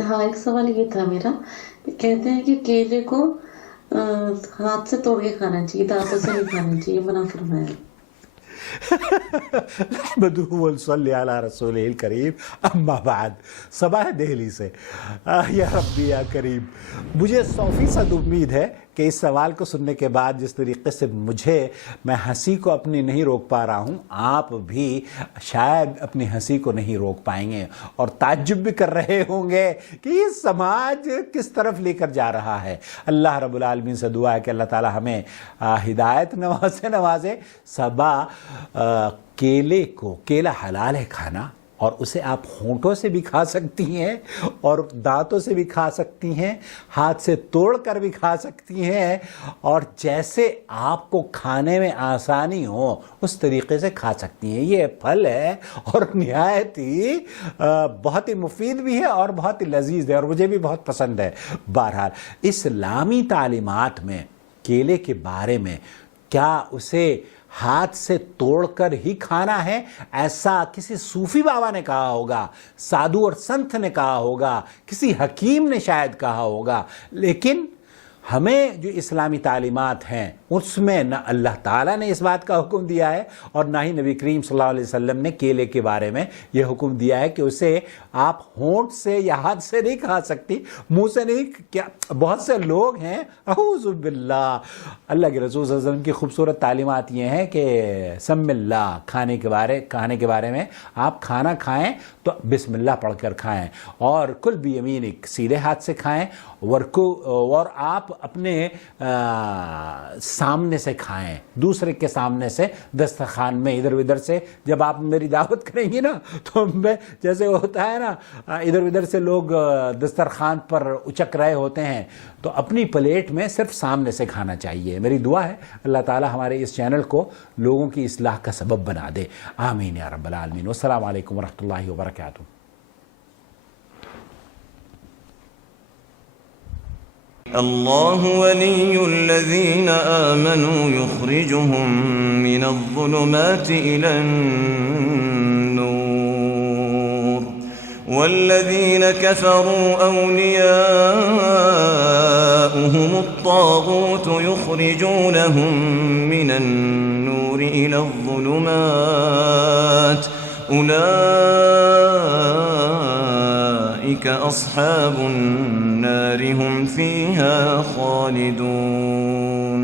हाँ, एक सवाल ये था मेरा कि कहते हैं कि केले को हाथ से तोड़ के खाना चाहिए, दाँतों से नहीं खाना चाहिए, मना फरमाया है। नहमदुहु व नसल्ली अला रसूलिल करीम, अम्मा बाद। सबाह दिल्ली से या रब्बी या करीम, मुझे 100% उम्मीद है कि इस सवाल को सुनने के बाद जिस तरीके से मैं हंसी को अपनी नहीं रोक पा रहा हूँ, आप भी शायद अपनी हंसी को नहीं रोक पाएंगे और ताज्जुब भी कर रहे होंगे कि ये समाज किस तरफ लेकर जा रहा है। अल्लाह रब्बुल आलमीन से दुआ है कि अल्लाह ताला हमें हिदायत नवाजे। सबा केला हलाल है खाना, और उसे आप होंठों से भी खा सकती हैं और दांतों से भी खा सकती हैं, हाथ से तोड़ कर भी खा सकती हैं, और जैसे आपको खाने में आसानी हो उस तरीके से खा सकती हैं। ये फल है और निहायत ही बहुत ही मुफीद भी है और बहुत ही लजीज है और मुझे भी बहुत पसंद है। बहरहाल, इस्लामी तालीमात में केले के बारे में क्या उसे हाथ से तोड़कर ही खाना है, ऐसा किसी सूफी बाबा ने कहा होगा, साधु और संत ने कहा होगा, किसी हकीम ने शायद कहा होगा, लेकिन हमें जो इस्लामी तालीमात हैं उसमें न अल्लाह ताला ने इस बात का हुक्म दिया है और ना ही नबी करीम सल्लल्लाहु अलैहि वसल्लम ने केले के बारे में यह हुक्म दिया है कि उसे आप होंठ से या हाथ से नहीं खा सकती, मुंह से नहीं। क्या बहुत से लोग हैं, अऊज़ु बिल्लाह, अल्लाह के रसूल सल्लल्लाहु अलैहि वसल्लम की खूबसूरत तालीमात ये हैं कि सम्मिल्लाह, खाने के बारे में आप खाना खाएं तो बिस्मिल्लाह पढ़कर खाएं, और कुल बियमीनिक, सीधे हाथ से खाएं, और आप अपने सामने से खाएं, दूसरे के सामने से, दस्तरखान में इधर उधर से। जब आप मेरी दावत करेंगी ना तो मैं, जैसे होता है ना इधर उधर से लोग दस्तरखान पर उचक रहे होते हैं, तो अपनी प्लेट में सिर्फ सामने से खाना चाहिए। मेरी दुआ है अल्लाह ताला हमारे इस चैनल को लोगों की इस्लाह का सबब बना दे, आमीन या रब्बल आलमीन। अस्सलामु अलैकुम वरहमतुल्लाहि वबरकातुहू। الله ولي الذين آمنوا يخرجهم من الظلمات إلى النور والذين كفروا أولياؤهم الطاغوت يخرجونهم من النور إلى الظلمات أولئك أصحاب النار هم فيها خالدون